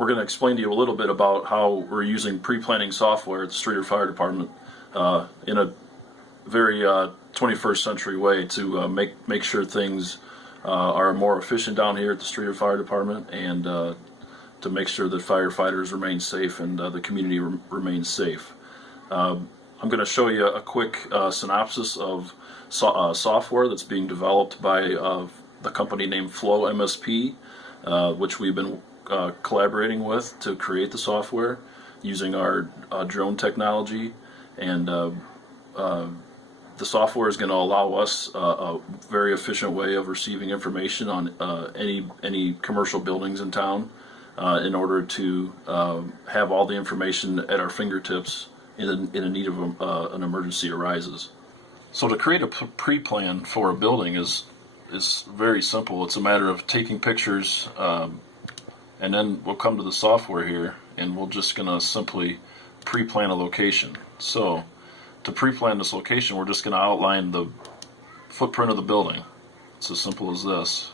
we're going to explain to you a little bit about how we're using pre-planning software at the Streator Fire Department in a very 21st century way to make sure things are more efficient down here at the Streator Fire Department, and to make sure that firefighters remain safe and the community remains safe. I'm going to show you a quick synopsis of software that's being developed by the company named Flow MSP, which we've been collaborating with to create the software using our drone technology. And the software is going to allow us a very efficient way of receiving information on any commercial buildings in town in order to have all the information at our fingertips in a need of an emergency arises. So to create a pre-plan for a building is very simple. It's a matter of taking pictures, and then we'll come to the software here, and we're just going to simply pre-plan a location. So to pre-plan this location, we're just going to outline the footprint of the building. It's as simple as this.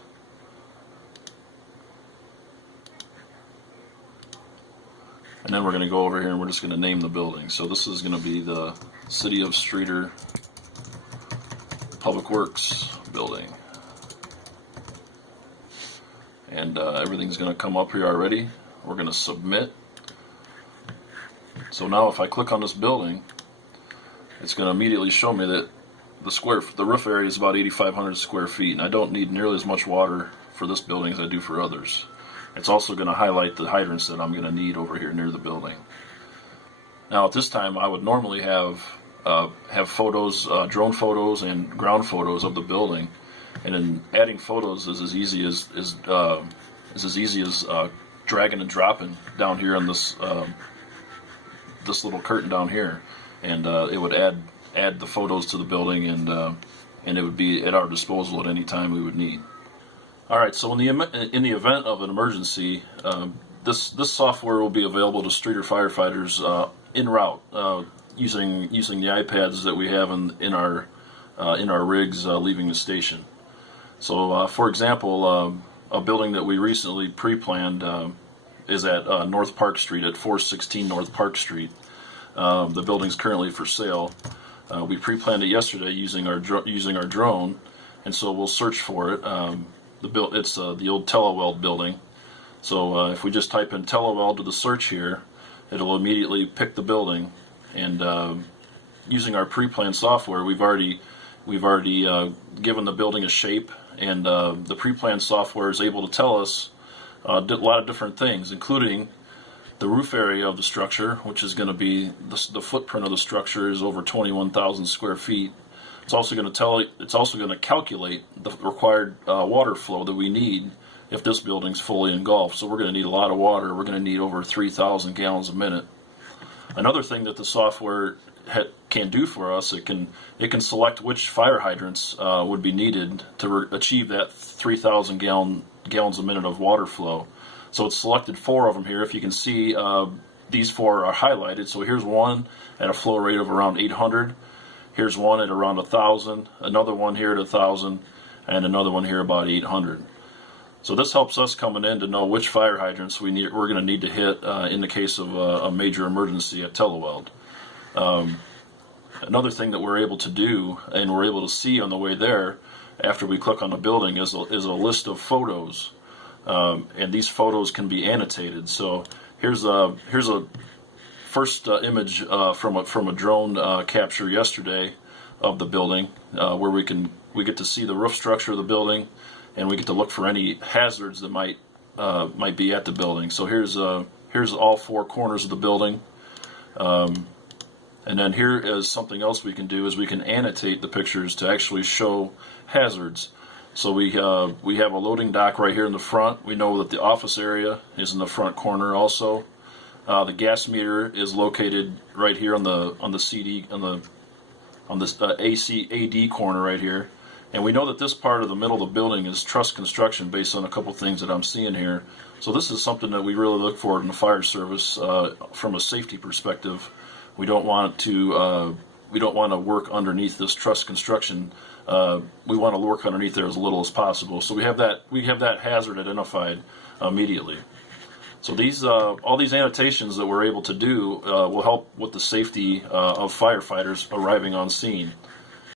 And then we're going to go over here and we're just going to name the building. So this is going to be the City of Streator Public Works building. And everything's going to come up here already. We're going to submit. So now if I click on this building, it's going to immediately show me that the roof area is about 8,500 square feet, and I don't need nearly as much water for this building as I do for others. It's also going to highlight the hydrants that I'm going to need over here near the building. Now at this time I would normally have photos, drone photos and ground photos of the building, and in adding photos is as easy as dragging and dropping down here on this this little curtain down here, and it would add the photos to the building, and it would be at our disposal at any time we would need. All right, so in the event of an emergency, this software will be available to Streator firefighters en route using the iPads that we have in our rigs leaving the station. So, for example, a building that we recently pre-planned is at North Park Street, at 416 North Park Street. The building's currently for sale. We pre-planned it yesterday using our drone, and so we'll search for it. It's the old Teleweld building. So if we just type in Teleweld to the search here, it'll immediately pick the building. And using our pre-planned software, we've already given the building a shape, and the pre-planned software is able to tell us a lot of different things, including the roof area of the structure, which is going to be the footprint of the structure is over 21,000 square feet. It's also going to calculate the required water flow that we need if this building's fully engulfed. So we're going to need a lot of water. We're going to need over 3,000 gallons a minute. Another thing that the software can do for us, it can select which fire hydrants would be needed to achieve that 3,000 gallons a minute of water flow. So it's selected 4 of them here. If you can see, these 4 are highlighted. So here's one at a flow rate of around 800. Here's one at around 1,000, another one here at 1,000, and another one here about 800. So this helps us coming in to know which fire hydrants we're going to need to hit in the case of a major emergency at Teleweld. Another thing that we're able to do, and we're able to see on the way there after we click on the building, is a list of photos, and these photos can be annotated. So here's a first image from a drone capture yesterday of the building, where we get to see the roof structure of the building, and we get to look for any hazards that might be at the building. So here's all 4 corners of the building, and then here is something else we can do, is we can annotate the pictures to actually show hazards. So we have a loading dock right here in the front. We know that the office area is in the front corner also. The gas meter is located right here on the CD on this AD corner right here, and we know that this part of the middle of the building is truss construction based on a couple things that I'm seeing here. So this is something that we really look for in the fire service from a safety perspective. We don't want to work underneath this truss construction. We want to work underneath there as little as possible. So we have that hazard identified immediately. So these all these annotations that we're able to do will help with the safety of firefighters arriving on scene.